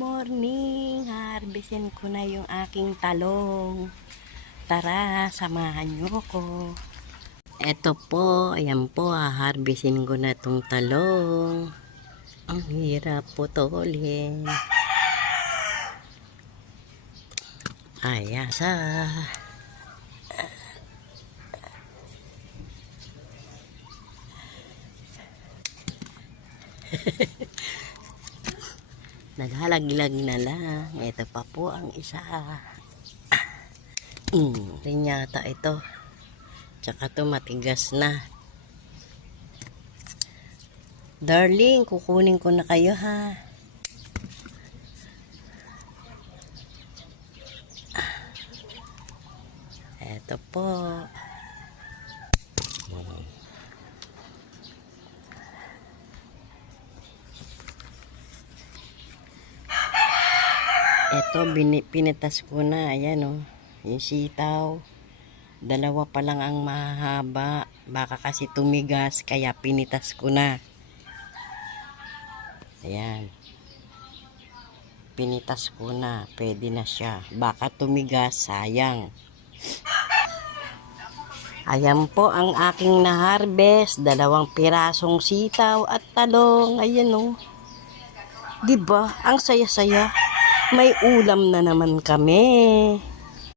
morning! Harvestin ko na yung aking talong. Tara, samahan nyo ko. Eto po, ayan po, harvestin ko na itong talong. Ang hirap putulin. Ayasa. Naghalaglag na lang. Ito pa po ang isa. Rin yata ito. Tsaka to matigas na. Darling, kukunin ko na kayo ha. Ito po. Ito, pinitas ko na. Ayan o. Yung sitaw. Dalawa pa lang ang mahaba. Baka kasi tumigas. Kaya pinitas ko na. Ayan. Pinitas ko na. Pwede na siya. Baka tumigas. Sayang. Ayan po ang aking na-harvest. 2 pirasong sitaw at talong. Ayan o. Diba? Ang saya-saya. May ulam na naman kami.